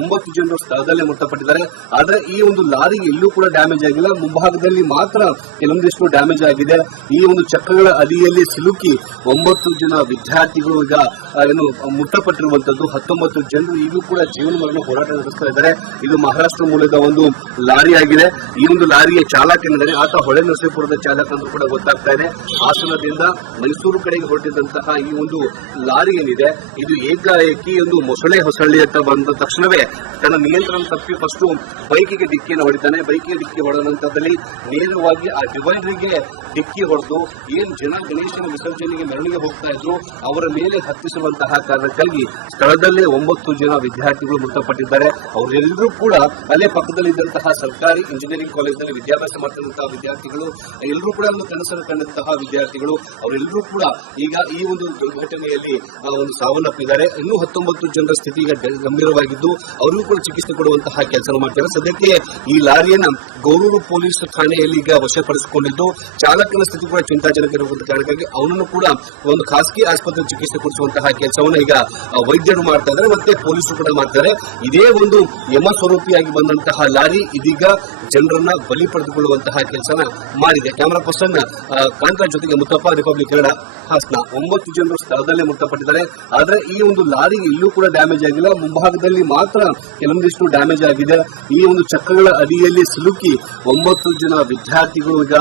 9 ಜನರು ಸ್ಥಳದಲ್ಲೇ ಮೃತಪಟ್ಟಿದ್ದಾರೆ. ಆದ್ರೆ ಈ ಒಂದು ಲಾರಿಗೆ ಎಲ್ಲೂ ಕೂಡ ಡ್ಯಾಮೇಜ್ ಆಗಿಲ್ಲ, ಮುಂಭಾಗದಲ್ಲಿ ಮಾತ್ರ ಕೆಲವೊಂದಿಷ್ಟು ಡ್ಯಾಮೇಜ್ ಆಗಿದೆ. ಈ ಒಂದು ಚಕ್ರಗಳ ಅಡಿಯಲ್ಲಿ ಸಿಲುಕಿ 9 ಜನ ವಿದ್ಯಾರ್ಥಿಗಳು ಈಗ ಏನು ಮೃತಪಟ್ಟಿರುವಂತದ್ದು. 19 ಜನರು ಈಗಲೂ ಕೂಡ ಜೀವನ ಮರಣ ಹೋರಾಟ ನಡೆಸ್ತಾ ಇದ್ದಾರೆ. ಇದು ಮಹಾರಾಷ್ಟ್ರ ಮೂಲದ ಒಂದು ಲಾರಿ ಆಗಿದೆ. ಈ ಒಂದು ಲಾರಿಯ ಚಾಲಕ ಏನಿದ್ದಾರೆ ಆತ ಹೊಳೆ ನರಸೀಪುರದ ಚಾಲಕ ಅಂತ ಕೂಡ ಗೊತ್ತಾಗ್ತಾ ಇದೆ. ಹಾಸನದಿಂದ ಮೈಸೂರು ಕಡೆಗೆ ಹೊರಟಿದ್ದಂತಹ ಈ ಒಂದು ಲಾರಿ ಏನಿದೆ ಇದು ಏಕಾಏಕಿ ಒಂದು ಮೊಸಳೆ ಹೊಸಳ್ಳಿ ಅಂತ ಬಂದ ತಕ್ಷಣವೇ ತನ್ನ ನಿಯಂತ್ರಣ ತಪ್ಪಿ ಫಸ್ಟ್ ಬೈಕಿಗೆ ಡಿಕ್ಕಿಯನ್ನು ಹೊಡಿತಾನೆ. ಬೈಕಿಗೆ ಡಿಕ್ಕಿ ಹೊಡೆದ ನಂತರದಲ್ಲಿ ನೇರವಾಗಿ ಆ ಡಿವೈಡರ್ಗೆ ಡಿಕ್ಕಿ ಹೊಡೆದು ಏನ್ ಜನ ಗಣೇಶನ ವಿಸರ್ಜನೆಗೆ ಮೆರವಣಿಗೆ ಹೋಗ್ತಾ ಇದ್ರು ಅವರ ಮೇಲೆ ಹತ್ತಿಸುವಂತಹ ಕಾರಣಕ್ಕಾಗಿ ಸ್ಥಳದಲ್ಲೇ 9 ಜನ ವಿದ್ಯಾರ್ಥಿಗಳು ಮೃತಪಟ್ಟಿದ್ದಾರೆ. ಅವರೆಲ್ಲರೂ ಕೂಡ ಅಲ್ಲೇ ಪಕ್ಕದಲ್ಲಿದ್ದಂತಹ ಸರ್ಕಾರಿ ಇಂಜಿನಿಯರಿಂಗ್ ಕಾಲೇಜಿನಲ್ಲಿ ವಿದ್ಯಾಭ್ಯಾಸ ಮಾಡ್ತಿದ್ದಂತಹ ವಿದ್ಯಾರ್ಥಿಗಳು, ಎಲ್ಲರೂ ಕೂಡ ಒಂದು ಕನಸನ್ನು ಕಂಡಂತಹ ವಿದ್ಯಾರ್ಥಿಗಳು, ಅವರೆಲ್ಲರೂ ಕೂಡ ಈಗ ಈ ಒಂದು ದುರ್ಘಟನೆಯಲ್ಲಿ ಒಂದು ಸಾವನ್ನಪ್ಪಿದ್ದಾರೆ. ಇನ್ನೂ 19 ಜನರ ಸ್ಥಿತಿ ಈಗ ಗಂಭೀರವಾಗಿದ್ದು ಅವರಿಗೂ ಕೂಡ ಚಿಕಿತ್ಸೆ ಕೊಡುವಂತಹ ಕೆಲಸ ಮಾಡ್ತಾರೆ. ಸದ್ಯಕ್ಕೆ ಈ ಲಾರಿಯನ್ನ ಗೌರೂರು ಪೊಲೀಸ್ ಠಾಣೆಯಲ್ಲಿ ಈಗ ವಶಪಡಿಸಿಕೊಂಡಿದ್ದು ಚಾಲಕನ ಸ್ಥಿತಿ ಕೂಡ ಚಿಂತಾಜನಕ ಇರುವಂತಹ ಕಾರಣಕ್ಕಾಗಿ ಅವನನ್ನು ಕೂಡ ಒಂದು ಖಾಸಗಿ ಆಸ್ಪತ್ರೆ ಚಿಕಿತ್ಸೆ ಕೊಡಿಸುವಂತಹ ಕೆಲಸವನ್ನು ಈಗ ವೈದ್ಯರು ಮಾಡ್ತಾ ಇದ್ದಾರೆ, ಮತ್ತೆ ಪೊಲೀಸರು ಕೂಡ ಮಾಡ್ತಾರೆ. ಇದೇ ಒಂದು ಯಮ ಸ್ವರೂಪಿಯಾಗಿ ಬಂದಂತಹ ಲಾರಿ ಇದೀಗ ಜನರನ್ನ ಬಲಿ ಪಡೆದುಕೊಳ್ಳುವಂತಹ ಕೆಲಸನ ಮಾಡಿದೆ. ಕ್ಯಾಮರಾ ಪರ್ಸನ್ ಕಾಂತರಾಜ್ ಜೊತೆಗೆ ಮುತ್ತಪ್ಪ, ರಿಪಬ್ಲಿಕ್ ಕನ್ನಡ, ಹಾಸನ. 9 ಜನರು ಸ್ಥಳದಲ್ಲೇ ಮೃತಪಟ್ಟಿದ್ದಾರೆ. ಆದ್ರೆ ಈ ಒಂದು ಲಾರಿ ಎಲ್ಲೂ ಕೂಡ ಡ್ಯಾಮೇಜ್ ಆಗಿಲ್ಲ, ಮುಂಭಾಗದಲ್ಲಿ ಮಾತ್ರ ಕೆಲವೊಂದಿಷ್ಟು ಡ್ಯಾಮೇಜ್ ಆಗಿದೆ. ಈ ಒಂದು ಚಕ್ರಗಳ ಅಡಿಯಲ್ಲಿ ಸಿಲುಕಿ 9 ಜನ ವಿದ್ಯಾರ್ಥಿಗಳು ಈಗ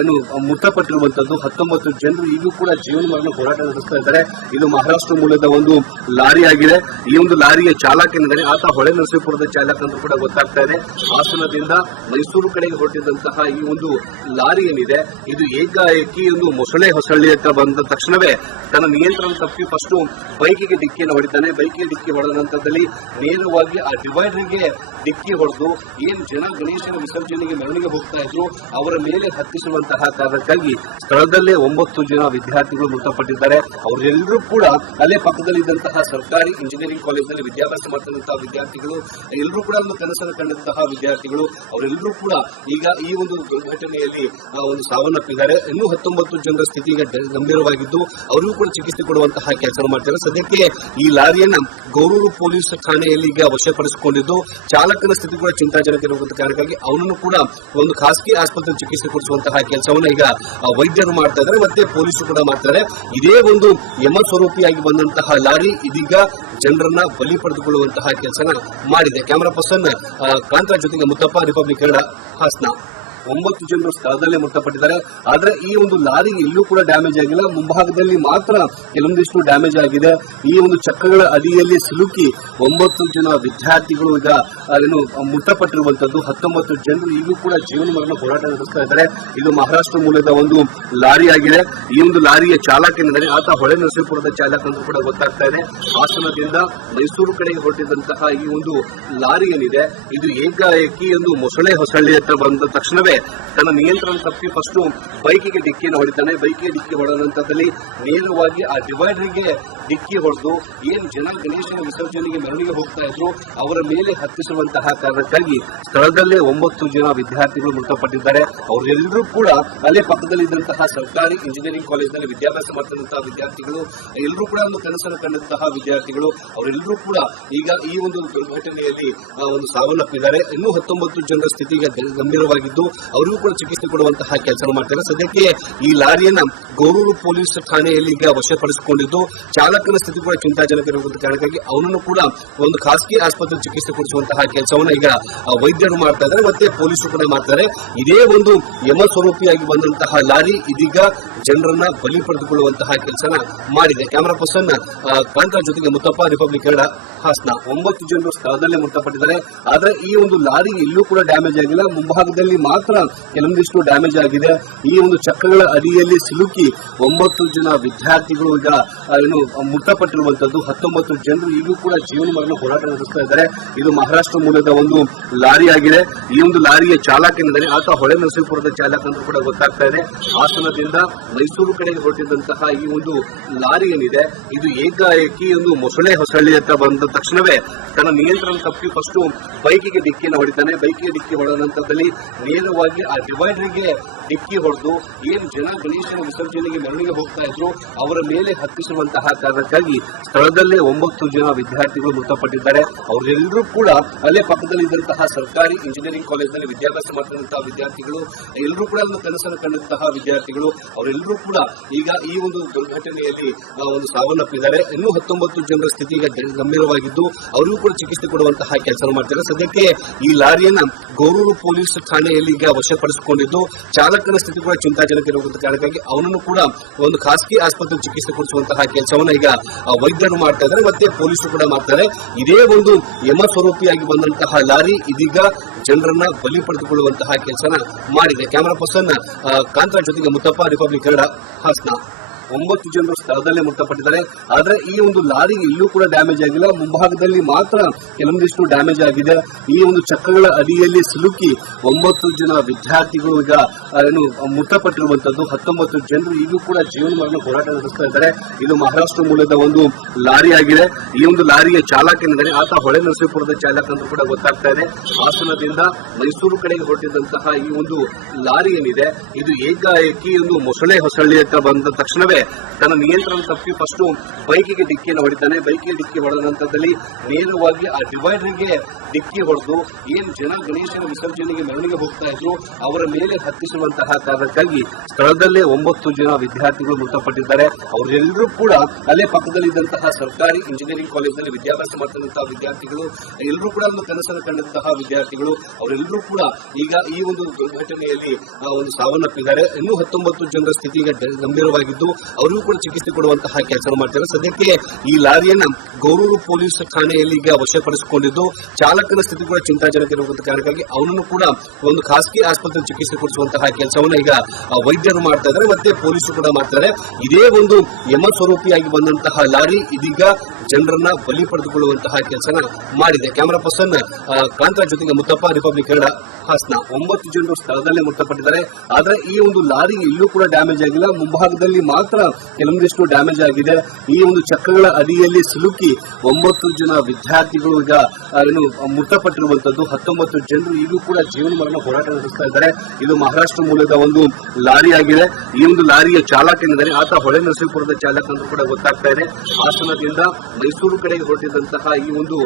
ಏನು ಮೃತಪಟ್ಟಿರುವಂತದ್ದು. 19 ಜನರು ಈಗಲೂ ಕೂಡ ಜೀವನ ಮರಣ ಹೋರಾಟ ನಡೆಸ್ತಾ ಇದ್ದಾರೆ. ಇದು ಮಹಾರಾಷ್ಟ್ರ ಮೂಲದ ಒಂದು ಲಾರಿ ಆಗಿದೆ. ಈ ಒಂದು ಲಾರಿಯ ಚಾಲಕ ಏನಿದ್ದಾರೆ ಆತ ಹೊಳೆ ನರಸೀಪುರದ ಚಾಲಕ ಅಂತ ಕೂಡ ಗೊತ್ತಾಗ್ತಾ ಇದೆ. ಹಾಸನದಿಂದ ಮೈಸೂರು ಕಡೆಗೆ ಹೊರಟಿದ್ದಂತಹ ಈ ಒಂದು ಲಾರಿ ಏನಿದೆ ಇದು ಏಕಾಏಕಿ ಒಂದು ಮೊಸಳೆ ಹೊಸಳ್ಳಿ ಅಂತ ಬಂದ ತಕ್ಷಣವೇ ತನ್ನ ನಿಯಂತ್ರಣ ತಪ್ಪಿ ಫಸ್ಟ್ ಬೈಕಿಗೆ ಡಿಕ್ಕಿಯನ್ನು ಹೊಡಿತಾನೆ. ಬೈಕಿಗೆ ಡಿಕ್ಕಿ ಹೊಡೆದ ನಂತರದಲ್ಲಿ ನೇರವಾಗಿ ಆ ಡಿವೈಡರ್ಗೆ ಡಿಕ್ಕಿ ಹೊಡೆದು ಏನ್ ಜನ ಗಣೇಶನ ವಿಸರ್ಜನೆಗೆ ಮೆರವಣಿಗೆ ಹೋಗ್ತಾ ಇದ್ರು ಅವರ ಮೇಲೆ ಹತ್ತಿಸುವಂತಹ ಕಾರಣಕ್ಕಾಗಿ ಸ್ಥಳದಲ್ಲೇ 9 ಜನ ವಿದ್ಯಾರ್ಥಿಗಳು ಮೃತಪಟ್ಟಿದ್ದಾರೆ. ಅವರೆಲ್ಲರೂ ಕೂಡ ಅಲ್ಲೇ ಪಕ್ಕದಲ್ಲಿದ್ದಂತಹ ಸರ್ಕಾರಿ ಇಂಜಿನಿಯರಿಂಗ್ ಕಾಲೇಜಿನಲ್ಲಿ ವಿದ್ಯಾಭ್ಯಾಸ ಮಾಡ್ತಿದ್ದಂತಹ ವಿದ್ಯಾರ್ಥಿಗಳು, ಎಲ್ಲರೂ ಕೂಡ ಒಂದು ಕನಸನ್ನು ಕಂಡಂತಹ ವಿದ್ಯಾರ್ಥಿಗಳು, ಅವರೆಲ್ಲರೂ ಕೂಡ ಈಗ ಈ ಒಂದು ದುರ್ಘಟನೆಯಲ್ಲಿ ಒಂದು ಸಾವನ್ನಪ್ಪಿದ್ದಾರೆ. ಇನ್ನೂ 19 ಜನರ ಸ್ಥಿತಿ ಈಗ ಗಂಭೀರವಾಗಿದ್ದು ಅವರಿಗೂ ಕೂಡ ಚಿಕಿತ್ಸೆ ಕೊಡುವಂತಹ ಕೆಲಸ ಮಾಡ್ತಾರೆ. ಸದ್ಯಕ್ಕೆ ಈ ಲಾರಿಯನ್ನ ಗೌರೂರು ಪೊಲೀಸ್ ಠಾಣೆಯಲ್ಲಿ ಈಗ ವಶಪಡಿಸಿಕೊಂಡಿದ್ದು ಚಾಲಕನ ಸ್ಥಿತಿ ಕೂಡ ಚಿಂತಾಜನಕ ಇರುವಂತಹ ಕಾರಣಕ್ಕಾಗಿ ಅವನನ್ನು ಕೂಡ ಒಂದು ಖಾಸಗಿ ಆಸ್ಪತ್ರೆ ಚಿಕಿತ್ಸೆ ಕೊಡಿಸುವಂತಹ ಕೆಲಸವನ್ನು ಈಗ ವೈದ್ಯರು ಮಾಡ್ತಾ ಇದ್ದಾರೆ, ಮತ್ತೆ ಪೊಲೀಸರು ಕೂಡ ಮಾಡ್ತಾರೆ. ಇದೇ ಒಂದು ಯಮ ಸ್ವರೂಪಿಯಾಗಿ ಬಂದಂತಹ ಲಾರಿ ಇದೀಗ ಜನರನ್ನ ಬಲಿ ಪಡೆದುಕೊಳ್ಳುವಂತಹ ಕೆಲಸನ ಮಾಡಿದೆ. ಕ್ಯಾಮರಾ ಪರ್ಸನ್ ಕಾಂತರಾಜ್ ಜೊತೆಗೆ ಮುತ್ತಪ್ಪ, ರಿಪಬ್ಲಿಕ್ ಕನ್ನಡ, ಹಾಸನ. 9 ಜನರು ಸ್ಥಳದಲ್ಲೇ ಮೃತಪಟ್ಟಿದ್ದಾರೆ. ಆದ್ರೆ ಈ ಒಂದು ಲಾರಿ ಎಲ್ಲೂ ಕೂಡ ಡ್ಯಾಮೇಜ್ ಆಗಿಲ್ಲ, ಮುಂಭಾಗದಲ್ಲಿ ಮಾತ್ರ ಕೆಲವೊಂದಿಷ್ಟು ಡ್ಯಾಮೇಜ್ ಆಗಿದೆ. ಈ ಒಂದು ಚಕ್ರಗಳ ಅಡಿಯಲ್ಲಿ ಸಿಲುಕಿ 9 ಜನ ವಿದ್ಯಾರ್ಥಿಗಳು ಈಗ ಏನು ಮೃತಪಟ್ಟಿರುವಂತದ್ದು. 19 ಜನರು ಈಗಲೂ ಕೂಡ ಜೀವನ ಮರಣ ಹೋರಾಟ ನಡೆಸ್ತಾ ಇದ್ದಾರೆ. ಇದು ಮಹಾರಾಷ್ಟ್ರ ಮೂಲದ ಒಂದು ಲಾರಿ ಆಗಿದೆ. ಈ ಒಂದು ಲಾರಿಯ ಚಾಲಕ ಏನಿದ್ದಾರೆ ಆತ ಹೊಳೆ ನರಸೀಪುರದ ಚಾಲಕ ಅಂತ ಕೂಡ ಗೊತ್ತಾಗ್ತಾ ಇದೆ. ಹಾಸನದಿಂದ ಮೈಸೂರು ಕಡೆಗೆ ಹೊರಟಿದ್ದಂತಹ ಈ ಒಂದು ಲಾರಿ ಏನಿದೆ ಇದು ಏಕಾಏಕಿ ಒಂದು ಮೊಸಳೆ ಹೊಸಳ್ಳಿ ಅಂತ ಬಂದ ತಕ್ಷಣವೇ ತನ್ನ ನಿಯಂತ್ರಣ ತಪ್ಪಿ ಫಸ್ಟ್ ಬೈಕಿಗೆ ಡಿಕ್ಕಿಯನ್ನು ಹೊಡಿತಾನೆ. ಬೈಕಿಗೆ ಡಿಕ್ಕಿ ಹೊಡೆದ ನಂತರದಲ್ಲಿ ನೇರವಾಗಿ ಆ ಡಿವೈಡರ್ಗೆ ಡಿಕ್ಕಿ ಹೊಡೆದು ಏನ್ ಜನ ಗಣೇಶನ ವಿಸರ್ಜನೆಗೆ ಮೆರವಣಿಗೆ ಹೋಗ್ತಾ ಇದ್ರು ಅವರ ಮೇಲೆ ಹತ್ತಿಸುವಂತಹ ಕಾರಣಕ್ಕಾಗಿ ಸ್ಥಳದಲ್ಲೇ 9 ಜನ ವಿದ್ಯಾರ್ಥಿಗಳು ಮೃತಪಟ್ಟಿದ್ದಾರೆ. ಅವರೆಲ್ಲರೂ ಕೂಡ ಅಲ್ಲೇ ಪಕ್ಕದಲ್ಲಿದ್ದಂತಹ ಸರ್ಕಾರಿ ಇಂಜಿನಿಯರಿಂಗ್ ಕಾಲೇಜಿನಲ್ಲಿ ವಿದ್ಯಾಭ್ಯಾಸ ಮಾಡ್ತಿದ್ದಂತಹ ವಿದ್ಯಾರ್ಥಿಗಳು, ಎಲ್ಲರೂ ಕೂಡ ಒಂದು ಕನಸನ್ನು ಕಂಡಂತಹ ವಿದ್ಯಾರ್ಥಿಗಳು, ಅವರೆಲ್ಲರೂ ಕೂಡ ಈಗ ಈ ಒಂದು ದುರ್ಘಟನೆಯಲ್ಲಿ ಒಂದು ಸಾವನ್ನಪ್ಪಿದ್ದಾರೆ. ಇನ್ನೂ 19 ಜನರ ಸ್ಥಿತಿ ಈಗ ಗಂಭೀರವಾಗಿದ್ದು ಅವರಿಗೂ ಕೂಡ ಚಿಕಿತ್ಸೆ ಕೊಡುವಂತಹ ಕೆಲಸ ಮಾಡ್ತಾರೆ. ಸದ್ಯಕ್ಕೆ ಈ ಲಾರಿಯನ್ನ ಗೌರೂರು ಪೊಲೀಸ್ ಠಾಣೆಯಲ್ಲಿ ಈಗ ವಶಪಡಿಸಿಕೊಂಡಿದ್ದು ಚಾಲಕನ ಸ್ಥಿತಿ ಕೂಡ ಚಿಂತಾಜನಕ ಇರುವಂತಹ ಕಾರಣಕ್ಕಾಗಿ ಅವನನ್ನು ಕೂಡ ಒಂದು ಖಾಸಗಿ ಆಸ್ಪತ್ರೆ ಚಿಕಿತ್ಸೆ ಕೊಡಿಸುವಂತಹ ಕೆಲಸವನ್ನು ಈಗ ವೈದ್ಯರು ಮಾಡ್ತಾ ಇದ್ದಾರೆ, ಮತ್ತೆ ಪೊಲೀಸರು ಕೂಡ ಮಾಡ್ತಾರೆ. ಇದೇ ಒಂದು ಯಮ ಸ್ವರೂಪಿಯಾಗಿ ಬಂದಂತಹ ಲಾರಿ ಇದೀಗ ಜನರನ್ನ ಬಲಿ ಪಡೆದುಕೊಳ್ಳುವಂತಹ ಕೆಲಸನ ಮಾಡಿದೆ. ಕ್ಯಾಮರಾ ಪರ್ಸನ್ ಕಾಂತರಾಜ್ ಜೊತೆಗೆ ಮುತ್ತಪ್ಪ, ರಿಪಬ್ಲಿಕ್ ಕನ್ನಡ, ಹಾಸನ. 9 ಜನರು ಸ್ಥಳದಲ್ಲೇ ಮೃತಪಟ್ಟಿದ್ದಾರೆ. ಆದ್ರೆ ಈ ಒಂದು ಲಾರಿ ಎಲ್ಲೂ ಕೂಡ ಡ್ಯಾಮೇಜ್ ಆಗಿಲ್ಲ, ಮುಂಭಾಗದಲ್ಲಿ ಮಾತ್ರ ಕೆಲವೊಂದಿಷ್ಟು ಡ್ಯಾಮೇಜ್ ಆಗಿದೆ. ಈ ಒಂದು ಚಕ್ರಗಳ ಅಡಿಯಲ್ಲಿ ಸಿಲುಕಿ 9 ಜನ ವಿದ್ಯಾರ್ಥಿಗಳು ಈಗ ಏನು ಮೃತಪಟ್ಟಿರುವಂತದ್ದು. 19 ಜನರು ಈಗಲೂ ಕೂಡ ಜೀವನ ಮರಣ ಹೋರಾಟ ನಡೆಸ್ತಾ ಇದ್ದಾರೆ. ಇದು ಮಹಾರಾಷ್ಟ್ರ ಮೂಲದ ಒಂದು ಲಾರಿ ಆಗಿದೆ. ಈ ಒಂದು ಲಾರಿಯ ಚಾಲಕ ಏನಿದ್ದಾರೆ ಆತ ಹೊಳೆ ನರಸೀಪುರದ ಚಾಲಕ ಅಂತ ಕೂಡ ಗೊತ್ತಾಗ್ತಾ ಇದೆ. ಹಾಸನದಿಂದ ಮೈಸೂರು ಕಡೆಗೆ ಹೊರಟಿದ್ದಂತಹ ಈ ಒಂದು ಲಾರಿ ಏನಿದೆ ಇದು ಏಕಾಏಕಿ ಒಂದು ಮೊಸಳೆ ಹೊಸಳ್ಳಿ ಅಂತ ಬಂದ ತಕ್ಷಣವೇ ತನ್ನ ನಿಯಂತ್ರಣ ತಪ್ಪಿ ಫಸ್ಟ್ ಬೈಕಿಗೆ ಡಿಕ್ಕಿಯನ್ನು ಹೊಡಿತಾನೆ. ಬೈಕಿಗೆ ಡಿಕ್ಕಿ ಹೊಡೆದ ನಂತರದಲ್ಲಿ ನೇರವಾಗಿ ಆ ಡಿವೈಡರ್ಗೆ ಡಿಕ್ಕಿ ಹೊಡೆದು ಏನು ಜನ ಗಣೇಶನ ವಿಸರ್ಜನೆಗೆ ಮೆರವಣಿಗೆ ಹೋಗ್ತಾ ಇದ್ರು ಅವರ ಮೇಲೆ ಹತ್ತಿಸುವಂತಹ ಕಾರಣಕ್ಕಾಗಿ ಸ್ಥಳದಲ್ಲೇ 9 ಜನ ವಿದ್ಯಾರ್ಥಿಗಳು ಮೃತಪಟ್ಟಿದ್ದಾರೆ. ಅವರೆಲ್ಲರೂ ಕೂಡ ಅಲ್ಲೇ ಪಕ್ಕದಲ್ಲಿ ಇದ್ದಂತಹ ಸರ್ಕಾರಿ ಇಂಜಿನಿಯರಿಂಗ್ ಕಾಲೇಜಿನಲ್ಲಿ ವಿದ್ಯಾಭ್ಯಾಸ ಮಾಡ್ತಿದ್ದಂತಹ ವಿದ್ಯಾರ್ಥಿಗಳು, ಎಲ್ಲರೂ ಕೂಡ ಒಂದು ಕನಸನ್ನು ಕಂಡಂತಹ ವಿದ್ಯಾರ್ಥಿಗಳು, ಅವರೆಲ್ಲರೂ ಕೂಡ ಈಗ ಈ ಒಂದು ದುರ್ಘಟನೆಯಲ್ಲಿ ಒಂದು ಸಾವನ್ನಪ್ಪಿದ್ದಾರೆ. ಇನ್ನೂ 19 ಜನರ ಸ್ಥಿತಿ ಈಗ ಗಂಭೀರವಾಗಿದ್ದು ಅವರಿಗೂ ಕೂಡ ಚಿಕಿತ್ಸೆ ಕೊಡುವಂತಹ ಕೆಲಸ ಮಾಡ್ತಾರೆ. ಸದ್ಯಕ್ಕೆ ಈ ಲಾರಿಯನ್ನ ಗೋರೂರು ಪೊಲೀಸ್ ಠಾಣೆಯಲ್ಲಿ ಈಗ ವಶಪಡಿಸಿಕೊಂಡಿದ್ದು ಚಾಲಕನ ಸ್ಥಿತಿ ಕೂಡ ಚಿಂತಾಜನಕ ಇರುವಂತಹ ಕಾರಣಕ್ಕಾಗಿ ಅವನನ್ನು ಕೂಡ ಒಂದು ಖಾಸಗಿ ಆಸ್ಪತ್ರೆ ಚಿಕಿತ್ಸೆ ಕೊಡಿಸುವಂತಹ ಕೆಲಸವನ್ನ ಈಗ ವೈದ್ಯರು ಮಾಡ್ತಾ ಇದ್ದಾರೆ, ಮತ್ತೆ ಪೊಲೀಸರು ಕೂಡ ಮಾಡ್ತಾರೆ. ಇದೇ ಒಂದು ಯಮ ಸ್ವರೂಪಿಯಾಗಿ ಬಂದಂತಹ ಲಾರಿ ಇದೀಗ ಜನರನ್ನ ಬಲಿ ಪಡೆದುಕೊಳ್ಳುವಂತಹ ಕೆಲಸನ ಮಾಡಿದೆ. ಕ್ಯಾಮರಾ ಪರ್ಸನ್ ಕಾಂತರಾಜ್ ಜೊತೆಗೆ ಮುತ್ತಪ್ಪ, ರಿಪಬ್ಲಿಕ್ ಕನ್ನಡ, ಹಾಸನ. 9 ಜನರು ಸ್ಥಳದಲ್ಲೇ ಮೃತಪಟ್ಟಿದ್ದಾರೆ. ಆದ್ರೆ ಈ ಒಂದು ಲಾರಿಗೆ ಇಲ್ಲೂ ಕೂಡ ಡ್ಯಾಮೇಜ್ ಆಗಿಲ್ಲ, ಮುಂಭಾಗದಲ್ಲಿ ಮಾತ್ರ ಕೆಲವೊಂದಿಷ್ಟು ಡ್ಯಾಮೇಜ್ ಆಗಿದೆ. ಈ ಒಂದು ಚಕ್ರಗಳ ಅಡಿಯಲ್ಲಿ ಸಿಲುಕಿ 9 ಜನ ವಿದ್ಯಾರ್ಥಿಗಳು ಈಗ ಏನು ಮೃತಪಟ್ಟಿರುವಂತದ್ದು. 19 ಜನರು ಈಗೂ ಕೂಡ ಜೀವನ ಮರಣ ಹೋರಾಟ ನಡೆಸ್ತಾ ಇದ್ದಾರೆ. ಇದು ಮಹಾರಾಷ್ಟ್ರ ಮೂಲದ ಒಂದು ಲಾರಿ ಆಗಿದೆ. ಈ ಒಂದು ಲಾರಿಯ ಚಾಲಕ ಏನಿದ್ದಾರೆ ಆತ ಹೊಳೆ ನರಸೀಪುರದ ಚಾಲಕ ಅಂತ ಕೂಡ ಗೊತ್ತಾಗ್ತಾ ಇದೆ. ಹಾಸನದಿಂದ ಮೈಸೂರು ಕಡೆಗೆ ಹೊರಟಿದ್ದಂತಹ ಈ ಒಂದು ಲಾರಿ ಏನಿದೆ ಇದು ಏಕಾಏಕಿ ಒಂದು ಮೊಸಳೆ ಹೊಸಳ್ಳಿ ಹತ್ರ ಬಂದ ತಕ್ಷಣವೇ ತನ್ನ ನಿಯಂತ್ರಣ ತಪ್ಪಿ ಫಸ್ಟ್ ಬೈಕಿಗೆ ಡಿಕ್ಕಿಯನ್ನು ಹೊಡಿತಾನೆ. ಬೈಕಿಗೆ ಡಿಕ್ಕಿ ಹೊಡೆದ ನಂತರದಲ್ಲಿ ನೇರವಾಗಿ ಆ ಡಿವೈಡರ್ಗೆ ಡಿಕ್ಕಿ ಹೊಡೆದು ಏನು ಜನ ಗಣೇಶನ ವಿಸರ್ಜನೆಗೆ ಮೆರವಣಿಗೆ ಹೋಗ್ತಾ ಇದ್ರು ಅವರ ಮೇಲೆ ಹತ್ತಿಸುವಂತಹ ಕಾರಣಕ್ಕಾಗಿ ಸ್ಥಳದಲ್ಲೇ 9 ಜನ ವಿದ್ಯಾರ್ಥಿಗಳು ಮೃತಪಟ್ಟಿದ್ದಾರೆ. ಅವರೆಲ್ಲರೂ ಕೂಡ ಅಲ್ಲೇ ಪಕ್ಕದಲ್ಲಿ ಇದ್ದಂತಹ ಸರ್ಕಾರಿ ಇಂಜಿನಿಯರಿಂಗ್ ಕಾಲೇಜಿನಲ್ಲಿ ವಿದ್ಯಾಭ್ಯಾಸ ಮಾಡ್ತಿದ್ದಂತಹ ವಿದ್ಯಾರ್ಥಿಗಳು, ಎಲ್ಲರೂ ಕೂಡ ಒಂದು ಕನಸನ್ನು ಕಂಡಂತಹ ವಿದ್ಯಾರ್ಥಿಗಳು, ಅವರೆಲ್ಲರೂ ಕೂಡ ಈಗ ಈ ಒಂದು ದುರ್ಘಟನೆಯಲ್ಲಿ ಒಂದು ಸಾವನ್ನಪ್ಪಿದ್ದಾರೆ. ಇನ್ನೂ 19 ಜನರ ಸ್ಥಿತಿ ಈಗ ಗಂಭೀರವಾಗಿದ್ದು ಅವರಿಗೂ ಕೂಡ ಚಿಕಿತ್ಸೆ ಕೊಡುವಂತಹ ಕೆಲಸ ಮಾಡ್ತಾರೆ. ಸದ್ಯಕ್ಕೆ ಈ ಲಾರಿಯನ್ನ ಗೋರೂರು ಪೊಲೀಸ್ ಠಾಣೆಯಲ್ಲಿ ಈಗ ವಶಪಡಿಸಿಕೊಂಡಿದ್ದು ಚಾಲಕನ ಸ್ಥಿತಿ ಕೂಡ ಚಿಂತಾಜನಕ ಇರುವಂತಹ ಕಾರಣಕ್ಕಾಗಿ ಅವನನ್ನು ಕೂಡ ಒಂದು ಖಾಸಗಿ ಆಸ್ಪತ್ರೆ ಚಿಕಿತ್ಸೆ ಕೊಡಿಸುವಂತಹ ಕೆಲಸವನ್ನ ಈಗ ವೈದ್ಯರು ಮಾಡ್ತಾ ಇದ್ದಾರೆ, ಮತ್ತೆ ಪೊಲೀಸರು ಕೂಡ ಮಾಡ್ತಾರೆ. ಇದೇ ಒಂದು ಯಮ ಸ್ವರೂಪಿಯಾಗಿ ಬಂದಂತಹ ಲಾರಿ ಇದೀಗ ಜನರನ್ನ ಬಲಿ ಪಡೆದುಕೊಳ್ಳುವಂತಹ ಕೆಲಸನ ಮಾಡಿದೆ. ಕ್ಯಾಮರಾ ಪರ್ಸನ್ ಕಾಂತರಾಜ್ ಜೊತೆಗೆ ಮುತ್ತಪ್ಪ, ರಿಪಬ್ಲಿಕ್ ಕನ್ನಡ, ಹಾಸನ. 9 ಜನರು ಸ್ಥಳದಲ್ಲೇ ಮೃತಪಟ್ಟಿದ್ದಾರೆ. ಆದ್ರೆ ಈ ಒಂದು ಲಾರಿಗೆ ಇಲ್ಲೂ ಕೂಡ ಡ್ಯಾಮೇಜ್ ಆಗಿಲ್ಲ, ಮುಂಭಾಗದಲ್ಲಿ ಮಾತ್ರ ಕೆಲವೊಂದಿಷ್ಟು ಡ್ಯಾಮೇಜ್ ಆಗಿದೆ. ಈ ಒಂದು ಚಕ್ರಗಳ ಅಡಿಯಲ್ಲಿ ಸಿಲುಕಿ 9 ಜನ ವಿದ್ಯಾರ್ಥಿಗಳು ಈಗ ಏನು ಮೃತಪಟ್ಟಿರುವಂತದ್ದು. 19 ಜನರು ಈಗೂ ಕೂಡ ಜೀವನ ಮರಣ ಹೋರಾಟ ನಡೆಸ್ತಾ ಇದ್ದಾರೆ. ಇದು ಮಹಾರಾಷ್ಟ್ರ ಮೂಲದ ಒಂದು ಲಾರಿ ಆಗಿದೆ. ಈ ಒಂದು ಲಾರಿಯ ಚಾಲಕ ಏನಿದ್ದಾರೆ ಆತ ಹೊಳೆ ನರಸೀಪುರದ ಚಾಲಕ ಅಂತ ಕೂಡ ಗೊತ್ತಾಗ್ತಾ ಇದೆ. ಹಾಸನದಿಂದ ಮೈಸೂರು ಕಡೆಗೆ ಹೊರಟಿದ್ದಂತಹ ಈ ಒಂದು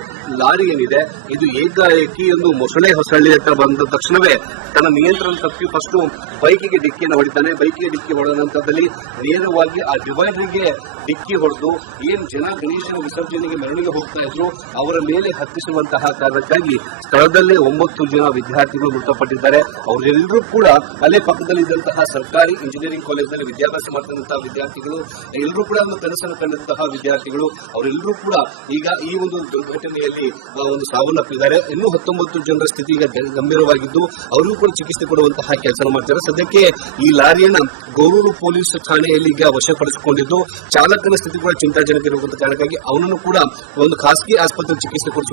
ಲಾರಿ ಏನಿದೆ ಇದು ಏಕಾಏಕಿ ಒಂದು ಮೊಸಳೆ ಹೊಸಳ್ಳಿ ಹತ್ರ ಬಂದ ತಕ್ಷಣವೇ ತನ್ನ ನಿಯಂತ್ರಣ ತಪ್ಪಿ ಫಸ್ಟ್ ಬೈಕಿಗೆ ಡಿಕ್ಕಿಯನ್ನು ಹೊಡಿತಾನೆ. ಬೈಕಿಗೆ ಡಿಕ್ಕಿ ಹೊಡೆದ ನಂತರದಲ್ಲಿ ನೇರವಾಗಿ ಆ ಡಿವೈಡರ್ಗೆ ಡಿಕ್ಕಿ ಹೊಡೆದು ಏನು ಜನ ಗಣೇಶನ ವಿಸರ್ಜನೆಗೆ ಮೆರವಣಿಗೆ ಹೋಗ್ತಾ ಇದ್ರು ಅವರ ಮೇಲೆ ಹತ್ತಿಸುವಂತಹ ಕಾರಣಕ್ಕಾಗಿ ಸ್ಥಳದಲ್ಲೇ 9 ಜನ ವಿದ್ಯಾರ್ಥಿಗಳು ಮೃತಪಟ್ಟಿದ್ದಾರೆ. ಅವರೆಲ್ಲರೂ ಕೂಡ ಅಲ್ಲೇ ಪಕ್ಕದಲ್ಲಿ ಇದ್ದಂತಹ ಸರ್ಕಾರಿ ಇಂಜಿನಿಯರಿಂಗ್ ಕಾಲೇಜಿನಲ್ಲಿ ವಿದ್ಯಾಭ್ಯಾಸ ಮಾಡ್ತಿದ್ದಂತಹ ವಿದ್ಯಾರ್ಥಿಗಳು, ಎಲ್ಲರೂ ಕೂಡ ಒಂದು ಕನಸನ್ನು ಕಂಡಂತಹ ವಿದ್ಯಾರ್ಥಿಗಳು, ಅವರೆಲ್ಲರೂ ಕೂಡ ಈಗ ಈ ಒಂದು ದುರ್ಘಟನೆಯಲ್ಲಿ ಒಂದು ಸಾವನ್ನಪ್ಪಿದ್ದಾರೆ. ಇನ್ನೂ 19 ಜನರ ಸ್ಥಿತಿ ಈಗ ಗಂಭೀರವಾಗಿದ್ದು ಅವರಿಗೂ ಕೂಡ ಚಿಕಿತ್ಸೆ ಕೊಡುವಂತಹ ಕೆಲಸ ಮಾಡ್ತಾರೆ. ಸದ್ಯಕ್ಕೆ ಈ ಲಾರಿಯನ್ನ ಗೋರೂರು ಪೊಲೀಸ್ ಠಾಣೆಯಲ್ಲಿ ಈಗ ವಶಪಡಿಸಿಕೊಂಡಿದ್ದು ಚಾಲಕನ ಸ್ಥಿತಿ ಕೂಡ ಚಿಂತಾಜನಕ ಇರುವಂತಹ ಕಾರಣಕ್ಕಾಗಿ ಅವನನ್ನು ಕೂಡ ಒಂದು ಖಾಸಗಿ ಆಸ್ಪತ್ರೆ ಚಿಕಿತ್ಸೆ ಕೊಡಿಸುವ